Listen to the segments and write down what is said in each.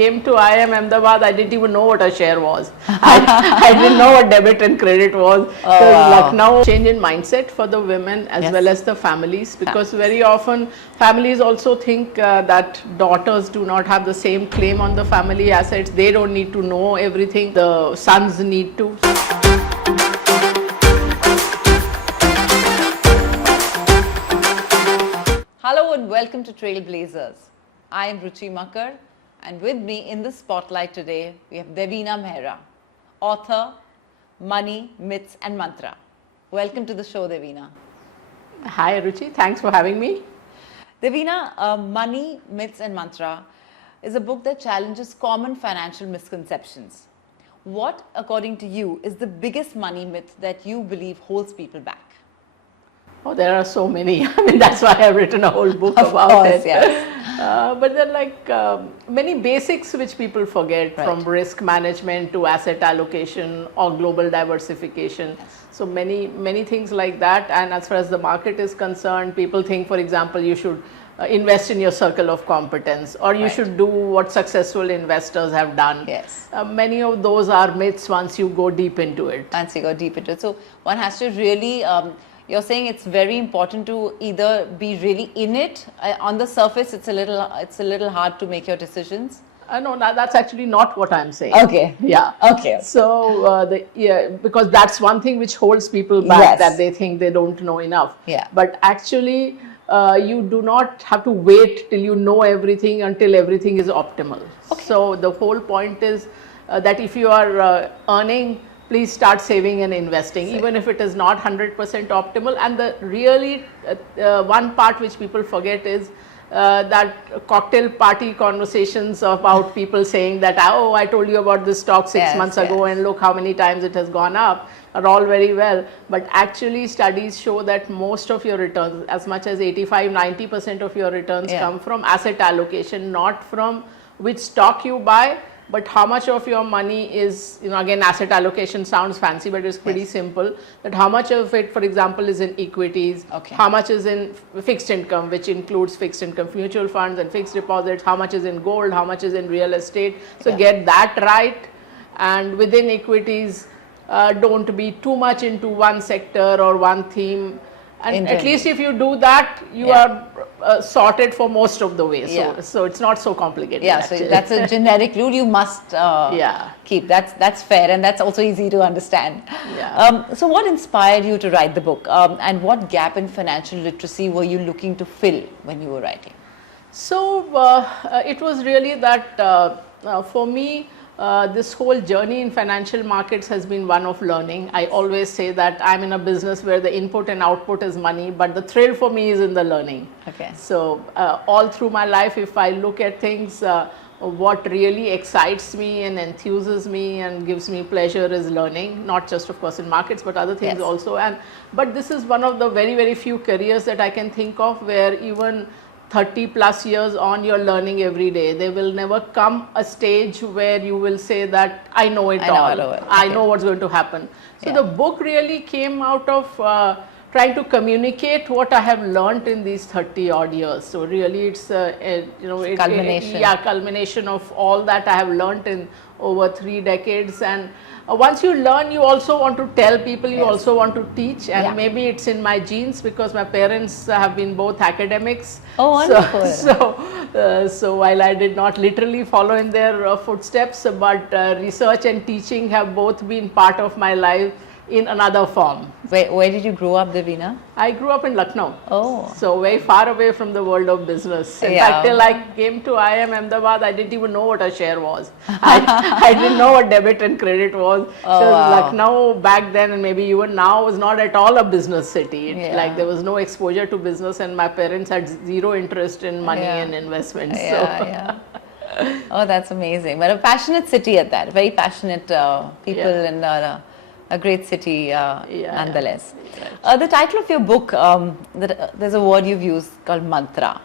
came to IIM Ahmedabad, I didn't even know what a share was. I didn't know what debit and credit was. Lucknow change in mindset for the women as well as the families, because very often families also think that daughters do not have the same claim on the family assets. They don't need to know everything. The sons need to. Hello and welcome to Trailblazers. I am Ruchi Makkad, and with me in the spotlight today we have Devina Mehra, author, Money, Myths and Mantra. Welcome to the show, Devina. Hi Ruchi, thanks for having me. Devina, Money, Myths and Mantra is a book that challenges common financial misconceptions. What, according to you, is the biggest money myth that you believe holds people back? Oh, there are so many. I mean, that's why I've written a whole book about it. Yes. But there are like many basics which people forget, from risk management to asset allocation or global diversification. Yes. So many things like that. And as far as the market is concerned, people think, for example, you should invest in your circle of competence, or you should do what successful investors have done. Yes. Many of those are myths once you go deep into it. Once you go deep into it. So one has to really... you're saying it's very important to either be really in it. On the surface, it's a little hard to make your decisions. No, that's actually not what I'm saying. Okay. Yeah. Okay. So because that's one thing which holds people back, that they think they don't know enough. Yeah. But actually, you do not have to wait till you know everything until everything is optimal. Okay. So the whole point is that if you are earning, please start saving and investing, even if it is not 100% optimal. And the really one part which people forget is that cocktail party conversations about people saying that, oh, I told you about this stock 6 months ago and look how many times it has gone up, are all very well. But actually studies show that most of your returns, as much as 85–90% of your returns come from asset allocation, not from which stock you buy, but how much of your money is, again, asset allocation sounds fancy, but it's pretty simple. That how much of it, for example, is in equities, how much is in fixed income, which includes fixed income mutual funds and fixed deposits, how much is in gold, how much is in real estate. So get that right. And within equities, don't be too much into one sector or one theme. And at least if you do that, you are sorted for most of the way. So it's not so complicated. Yeah, so that's a generic rule you must keep. That's fair, and that's also easy to understand. Yeah. So what inspired you to write the book, and what gap in financial literacy were you looking to fill when you were writing? So it was really that for me, this whole journey in financial markets has been one of learning. I always say that I'm in a business where the input and output is money, but the thrill for me is in the learning. Okay. So all through my life, if I look at things, what really excites me and enthuses me and gives me pleasure is learning, not just of course in markets, but other things also. But this is one of the very few careers that I can think of where even 30+ years on, you're learning every day. There will never come a stage where you will say that I know it all. I know what's going to happen. So the book really came out of trying to communicate what I have learned in these 30-odd years. So really, it's culmination. Culmination of all that I have learned in over 3 decades. And once you learn, you also want to tell people, you also want to teach, and maybe it's in my genes because my parents have been both academics. Oh, wonderful. So while I did not literally follow in their footsteps, but research and teaching have both been part of my life in another form. Where did you grow up, Devina? I grew up in Lucknow. Oh. So very far away from the world of business. In fact, till I came to IIM Ahmedabad, I didn't even know what a share was. I didn't know what debit and credit was. Lucknow back then, and maybe even now, was not at all a business city. Like there was no exposure to business, and my parents had zero interest in money and investments. Oh, that's amazing. But a passionate city at that. Very passionate people and a great city nonetheless. The title of your book, there's a word you've used called mantra.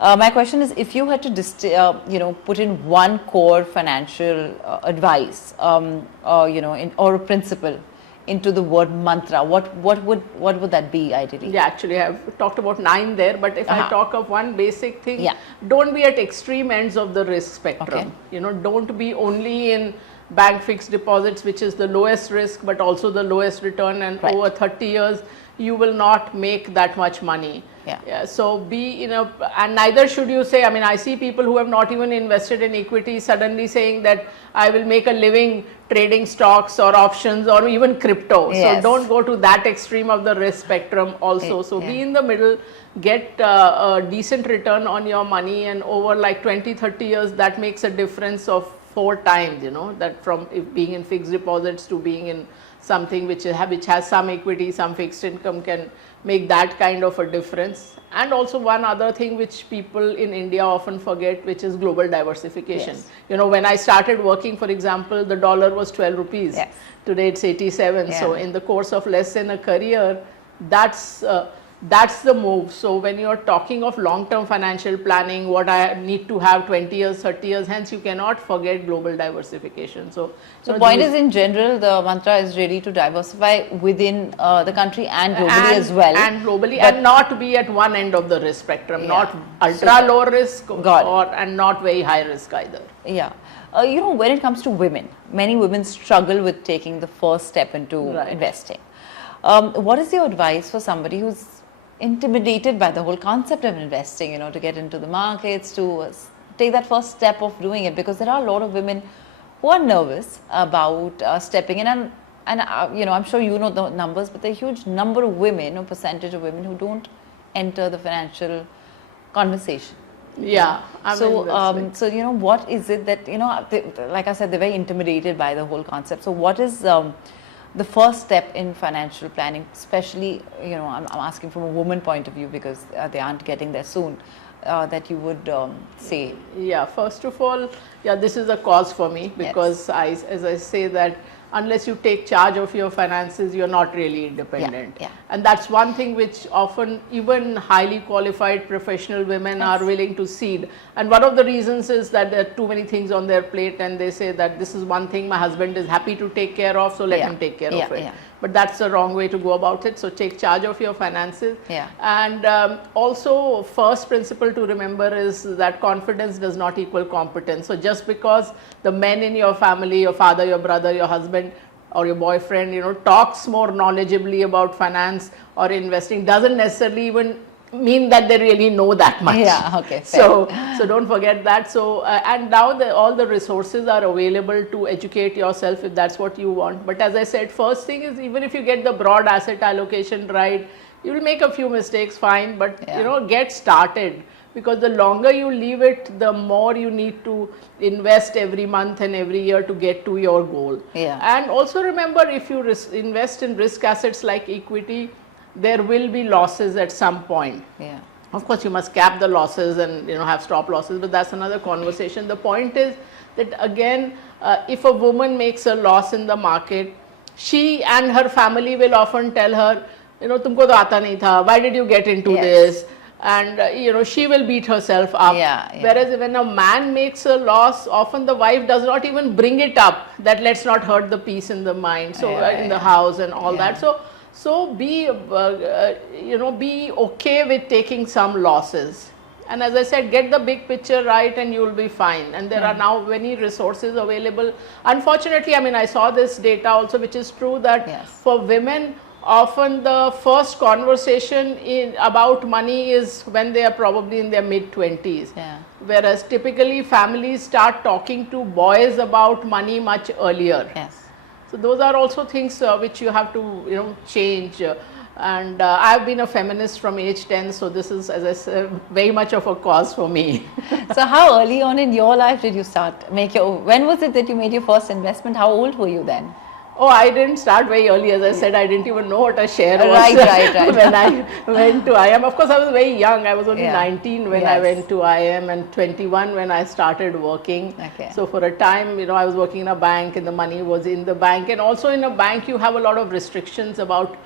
My question is, if you had to put in one core financial advice, or a principle into the word mantra, what would that be ideally? Yeah, actually I've talked about 9 there, but if I talk of one basic thing, Yeah. don't be at extreme ends of the risk spectrum. You know, don't be only in bank fixed deposits, which is the lowest risk but also the lowest return, and over 30 years you will not make that much money. Yeah, so be, and neither should you say, I mean, I see people who have not even invested in equity suddenly saying that I will make a living trading stocks or options or even crypto. So don't go to that extreme of the risk spectrum also. So be in the middle, get a decent return on your money, and over like 20-30 years that makes a difference of 4 times, that from being in fixed deposits to being in something which has some equity, some fixed income, can make that kind of a difference. And also one other thing which people in India often forget, which is global diversification. When I started working, for example, the dollar was 12 rupees. Today it's 87. So in the course of less than a career, that's the move. So when you're talking of long-term financial planning, what I need to have 20 years, 30 years hence, you cannot forget global diversification. So the point is, in general, the mantra is really to diversify within the country and globally as well. And globally, and not be at one end of the risk spectrum, not ultra low risk and not very high risk either. Yeah. When it comes to women, many women struggle with taking the first step into investing. What is your advice for somebody who's intimidated by the whole concept of investing, to get into the markets, to take that first step of doing it? Because there are a lot of women who are nervous about stepping in, and I'm sure you know the numbers, but there are a huge number of women, or percentage of women, who don't enter the financial conversation. Yeah. So what is it that, like I said, they're very intimidated by the whole concept. So what is the first step in financial planning, especially, I'm asking from a woman point of view, because they aren't getting there soon, that you would say? Yeah, first of all, this is a cause for me, because as I say that unless you take charge of your finances, you're not really independent. And that's one thing which often even highly qualified professional women are willing to cede. And one of the reasons is that there are too many things on their plate, and they say that this is one thing my husband is happy to take care of, so let him take care of it. But that's the wrong way to go about it. So take charge of your finances. And also, first principle to remember is that confidence does not equal competence. So just because the men in your family, your father, your brother, your husband, or your boyfriend, talks more knowledgeably about finance or investing, doesn't necessarily even mean that they really know that much. So don't forget that. So and now all the resources are available to educate yourself if that's what you want. But as I said, first thing is, even if you get the broad asset allocation right, you will make a few mistakes, fine, but get started, because the longer you leave it, the more you need to invest every month and every year to get to your goal. And also remember, if you invest in risk assets like equity, there will be losses at some point. Of course, you must cap the losses and have stop losses, but that's another conversation. The point is that, again, if a woman makes a loss in the market, she and her family will often tell her, tumko to aata nahi tha, why did you get into this? And she will beat herself up. Whereas when a man makes a loss, often the wife does not even bring it up, that let's not hurt the peace in the mind, in the house and all that. So be be okay with taking some losses. And as I said, get the big picture right and you will be fine. And there are now many resources available. Unfortunately, I mean, I saw this data also, which is true, that for women, often the first conversation about money is when they are probably in their mid-20s. Whereas typically families start talking to boys about money much earlier. So those are also things which you have to change. And I've been a feminist from age 10, so this is, as I said, very much of a cause for me. So how early on in your life did you start when was it that you made your first investment? How old were you then? Oh, I didn't start very early. As I said, I didn't even know what a share was. Right. When I went to IIM. Of course, I was very young. I was only 19 when I went to IIM, and 21 when I started working. So for a time, I was working in a bank and the money was in the bank. And also in a bank, you have a lot of restrictions about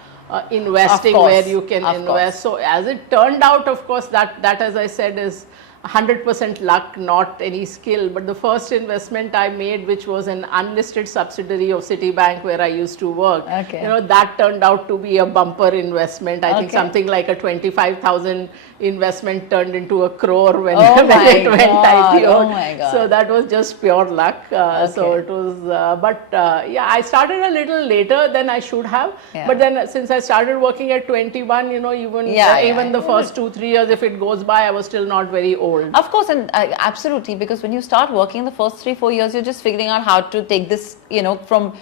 investing, where you can invest. So as it turned out, of course, that as I said is 100% luck, not any skill. But the first investment I made, which was an unlisted subsidiary of Citibank where I used to work, Okay. that turned out to be a bumper investment. I think Okay. something like a 25,000 investment turned into 1 crore when, Oh when my it went God. IPO. Oh my God. So that was just pure luck. So Okay. it was, yeah, I started a little later than I should have. Yeah. But then since I started working at 21, even even the first 2-3 years, if it goes by, I was still not very old. Of course, and absolutely, because when you start working the first 3-4 years, you're just figuring out how to take this, from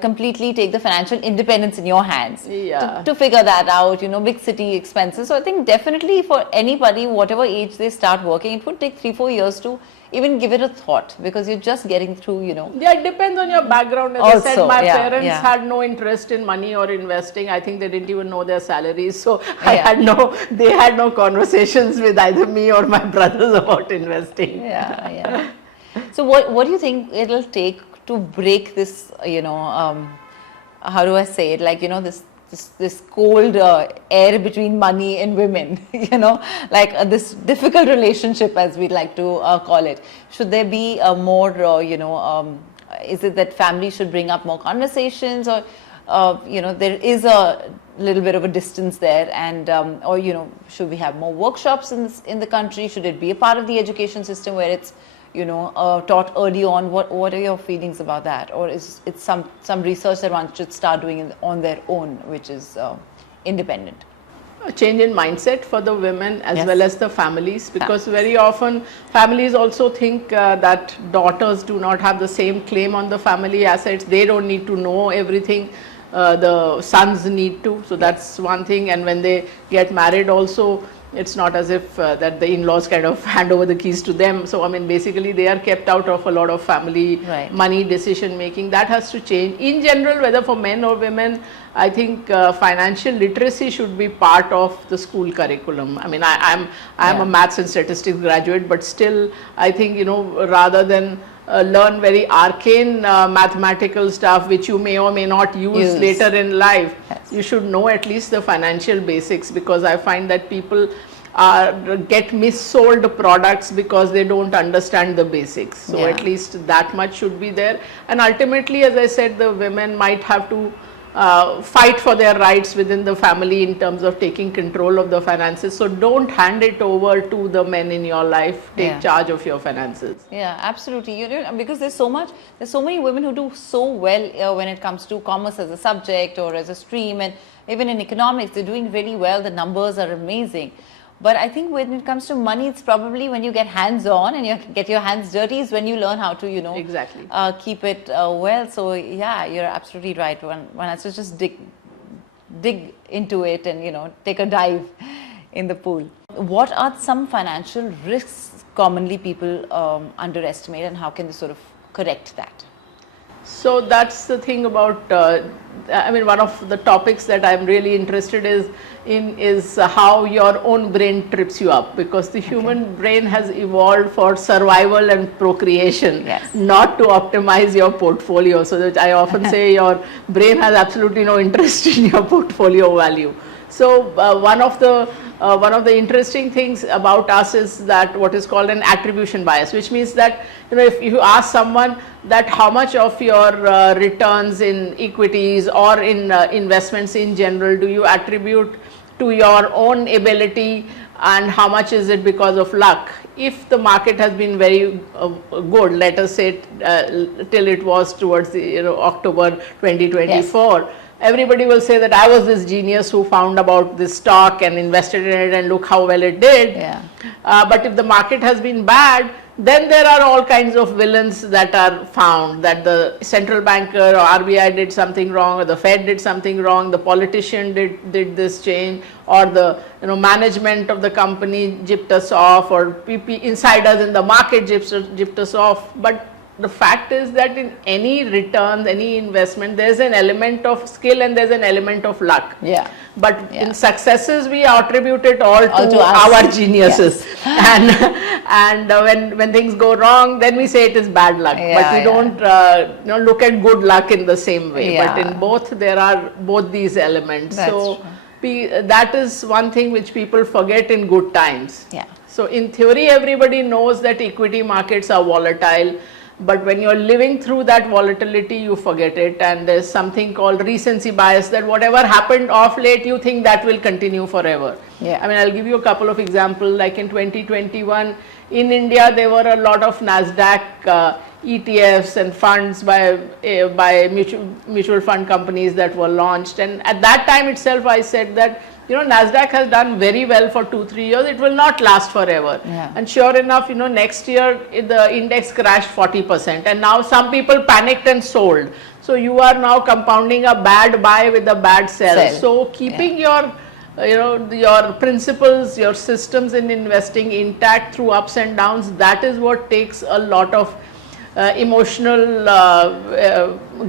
completely take the financial independence in your hands. Yeah. To figure that out, big city expenses. So I think definitely for anybody, whatever age they start working, it would take 3-4 years to even give it a thought, because you're just getting through, Yeah, it depends on your background. As Also, I said, my yeah, parents yeah. had no interest in money or investing. I think they didn't even know their salaries. So Yeah. they had no conversations with either me or my brothers about investing. Yeah. So what do you think it'll take to break this, how do I say it? Like, this cold air between money and women, like this difficult relationship, as we'd like to call it. Should there be a more, is it that families should bring up more conversations, or, there is a little bit of a distance there, and or should we have more workshops in the country? Should it be a part of the education system where it's taught early on? What are your feelings about that? Or is it some research that one should start doing on their own, which is independent? A change in mindset for the women as Yes. well as the families, because very often families also think that daughters do not have the same claim on the family assets. They don't need to know everything. The sons need to. So that's one thing. And when they get married also, it's not as if that the in-laws kind of hand over the keys to them. So I mean, basically they are kept out of a lot of family money decision making. That has to change. In general, whether for men or women, I think financial literacy should be part of the school curriculum. I mean, I'm a maths and statistics graduate, but still I think, rather than learn very arcane mathematical stuff which you may or may not use later in life, you should know at least the financial basics, because I find that people get missold products because they don't understand the basics. So at least that much should be there. And ultimately, as I said, the women might have to fight for their rights within the family in terms of taking control of the finances. So don't hand it over to the men in your life. Take charge of your finances. Yeah, absolutely. Because there's so many women who do so well when it comes to commerce as a subject or as a stream, and even in economics, they're doing really well. The numbers are amazing. But I think when it comes to money, it's probably when you get hands-on and you get your hands dirty is when you learn how to, exactly keep it well. So yeah, you're absolutely right. One has to just dig into it and take a dive in the pool. What are some financial risks commonly people underestimate, and how can they sort of correct that? So that's the thing about, I mean, one of the topics that I'm really interested in is how your own brain trips you up, because the human brain has evolved for survival and procreation, not to optimize your portfolio. So that I often say your brain has absolutely no interest in your portfolio value. So one of the interesting things about us is that what is called an attribution bias, which means that if you ask someone that how much of your returns in equities or in investments in general do you attribute to your own ability, and how much is it because of luck? If the market has been very good, let us say till it was towards the October 2024. Everybody will say that I was this genius who found about this stock and invested in it, and look how well it did. But if the market has been bad, then there are all kinds of villains that are found, that the central banker or RBI did something wrong, or the Fed did something wrong, the politician did this change, or the management of the company gypped us off, or insiders in the market gypped us off. But the fact is that in any returns, any investment, there's an element of skill and there's an element of luck. But in successes, we attribute it all to our geniuses. And when things go wrong, then we say it is bad luck. But we don't look at good luck in the same way. But in both, there are both these elements. That's so true. that is one thing which people forget in good times. So in theory, everybody knows that equity markets are volatile, but when you're living through that volatility, you forget it. And there's something called recency bias, that whatever happened off late, you think that will continue forever. Yeah. I mean, I'll give you a couple of examples. Like in 2021, in India, there were a lot of NASDAQ ETFs and funds by mutual fund companies that were launched. And at that time itself, I said that, you know, NASDAQ has done very well for 2-3 years. It will not last forever. Yeah. And sure enough, you know, next year the index crashed 40%. And now some people panicked and sold. So you are now compounding a bad buy with a bad sell. So keeping your your principles, your systems in investing intact through ups and downs, that is what takes a lot of emotional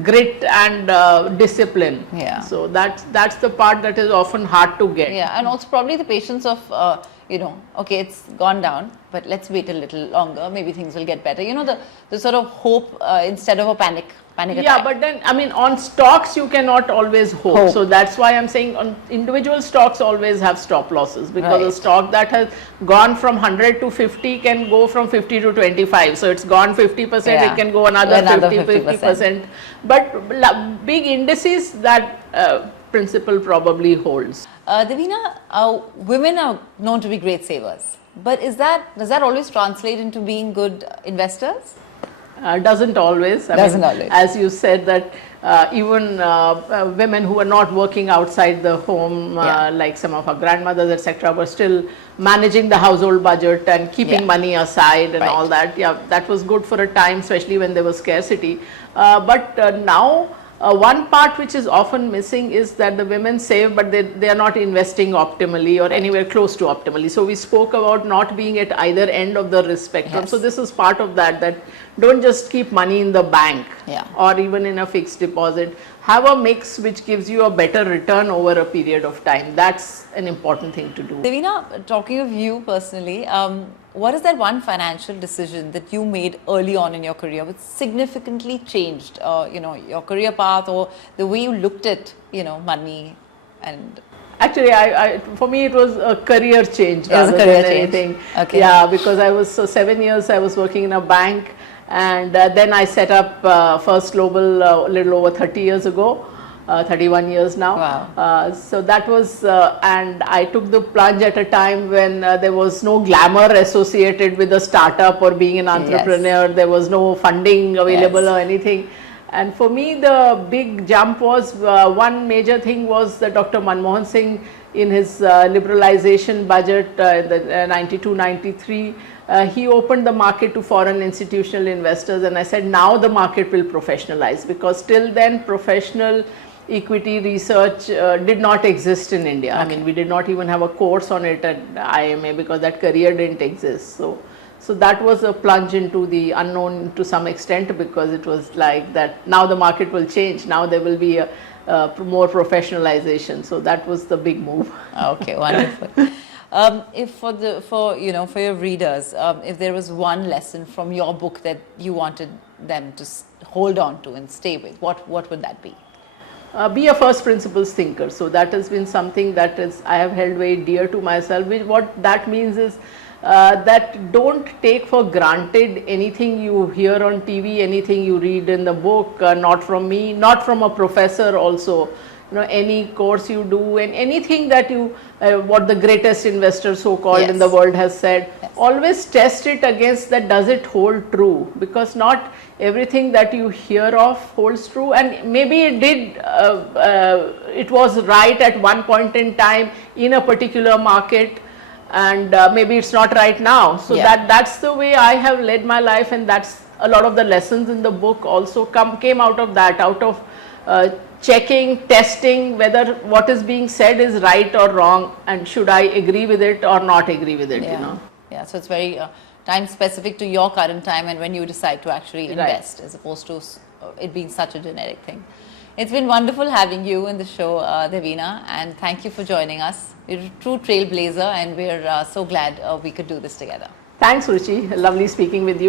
grit and discipline. Yeah. So that's the part that is often hard to get. Yeah, and also probably the patience of okay, it's gone down, but let's wait a little longer. Maybe things will get better. You know, the sort of hope instead of a panic attack. Yeah, but then, I mean, on stocks, you cannot always hope. So that's why I'm saying on individual stocks always have stop losses, because a stock that has gone from 100 to 50 can go from 50 to 25. So it's gone 50%, it can go another 50%. But big indices, that principle probably holds. Devina, women are known to be great savers, but does that always translate into being good investors? Doesn't always. I mean, always. As you said that even women who are not working outside the home, like some of our grandmothers, etc., were still managing the household budget and keeping money aside and all that. Yeah, that was good for a time, especially when there was scarcity. But now, one part which is often missing is that the women save, but they are not investing optimally or anywhere close to optimally. So we spoke about not being at either end of the risk spectrum. So this is part of that don't just keep money in the bank or even in a fixed deposit. Have a mix which gives you a better return over a period of time. That's an important thing to do. Devina, talking of you personally, what is that one financial decision that you made early on in your career which significantly changed, your career path or the way you looked at, money and... Actually, for me, it was a career change rather than anything. Okay. Yeah, because I was 7 years, I was working in a bank, and then I set up First Global a little over 30 years ago. 31 years now. Wow. So that was, and I took the plunge at a time when there was no glamour associated with a startup or being an entrepreneur. There was no funding available or anything. And for me, the big jump was, one major thing was that Dr. Manmohan Singh, in his liberalization budget in the 92-93, he opened the market to foreign institutional investors, and I said, now the market will professionalize, because till then professional equity research did not exist in India. I mean, we did not even have a course on it at IMA because that career didn't exist. So that was a plunge into the unknown to some extent, because it was like that now the market will change. Now there will be a more professionalization. So that was the big move. Okay, wonderful. If for your readers, if there was one lesson from your book that you wanted them to hold on to and stay with, what would that be? Be a first principles thinker. So that has been something that I have held very dear to myself. What that means is that don't take for granted anything you hear on TV, anything you read in the book, not from me, not from a professor also. Any course you do and anything that what the greatest investor so-called in the world has said, always test it against that, does it hold true? Because not everything that you hear of holds true, and maybe it did, it was right at one point in time in a particular market, and maybe it's not right now. So that's the way I have led my life, and that's a lot of the lessons in the book also came out of that, out of checking, testing whether what is being said is right or wrong, and should I agree with it or not agree with it. Yeah, so it's very time specific to your current time and when you decide to actually invest, as opposed to it being such a generic thing. It's been wonderful having you in the show, Devina, and thank you for joining us. You're a true trailblazer, and we're so glad we could do this together. Thanks, Ruchi. Lovely speaking with you.